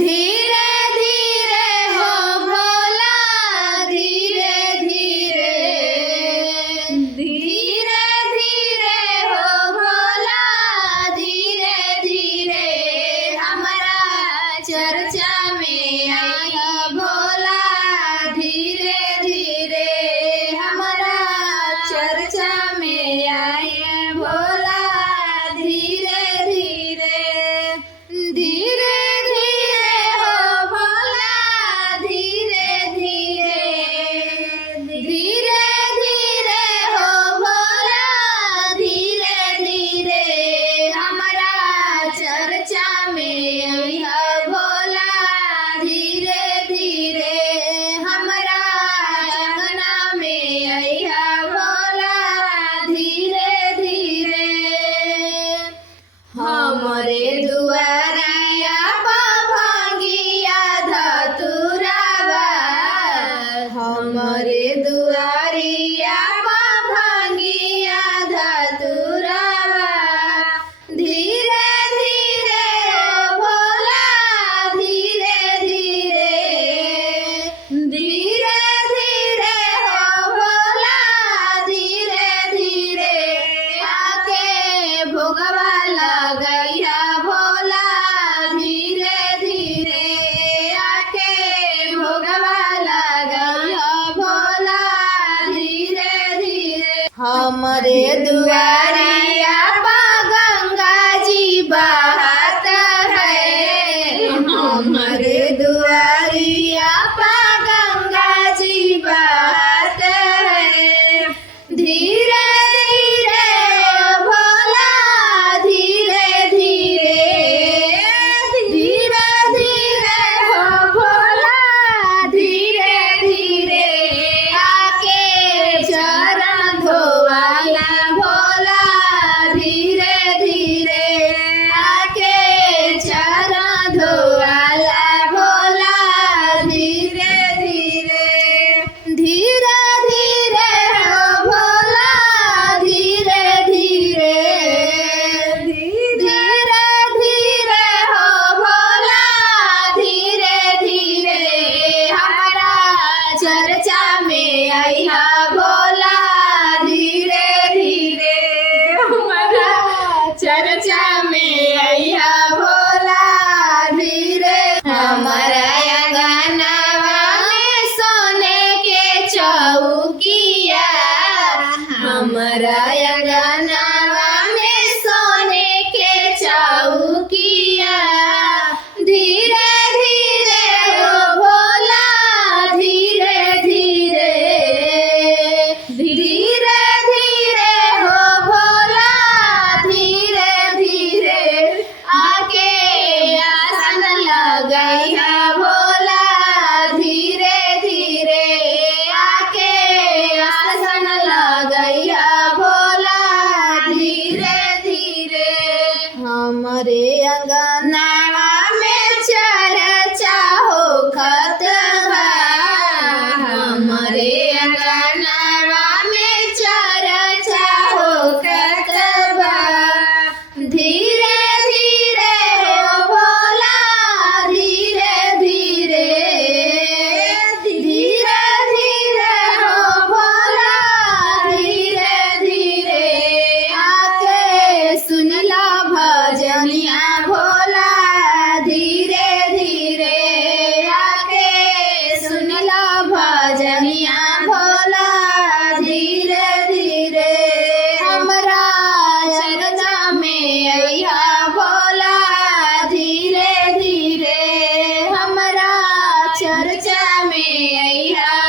धीरे धीरे हो भोला धीरे धीरे, धीरे धीरे हो भोला धीरे धीरे, हमारा चर्चा में आया भोला धीरे धीरे, हमारा चर्चा में आए भोला धीरे धीरे, धीरे धीरे हो भोला धीरे धीरे, धीरे धीरे हो भोला धीरे धीरे, हमारा चर्चा में आया भोला धीरे धीरे, हमारा अंगना में आया भोला धीरे धीरे, हमरे दुआरिया भांगिया धतुरावा, हमरे दुआरिया भांगिया धतुरावा, धीरे धीरे भोला धीरे धीरे, धीरे धीरे हो भोला धीरे धीरे, आके भोगवा लगैया भोला धीरे धीरे, आके भोगवा लगैया भोला धीरे धीरे, हमरे दुआरिया पा गंगा जी बहत है, हमरे दुआरिया पा गंगा जी बहत है, धीरे धीरे हो भोला धीरे धीरे, धीरे धीरे हो भोला धीरे धीरे, आके चरण धोवाला भोला धीरे धीरे, आके चरण धोवाला भोला धीरे धीरे, धीरे धीरे हो भोला धीरे धीरे, धीरे धीरे हो भोला धीरे धीरे, हमारा चर्चा में आया भोला धीरे धीरे, हमारा चर्चा में आया भोला धीरे, हमारा अंगनवा में सोने के चौकिया, हमारा अंगनवा में सोने के चौकिया, धीरे धीरे हो भोला धीरे धीरे, धीरे धीरे हो भोला धीरे धीरे, आके आसन लगैया भोला धीरे धीरे, आके आसन लगैया भोला धीरे धीरे, हमरे अंगनवा में चर्चा होखत बा, हमरे अंगनवा में चर्चा होखत बा, धीरे धीरे हो भोला धीरे धीरे, धीरे धीरे हो भोला धीरे धीरे, आके सुनला भजनिया भोला धीरे धीरे, आके सुनला भजनिया भोला धीरे धीरे, हमरा चर्चा में आया भोला धीरे धीरे, हमरा चर्चा में आया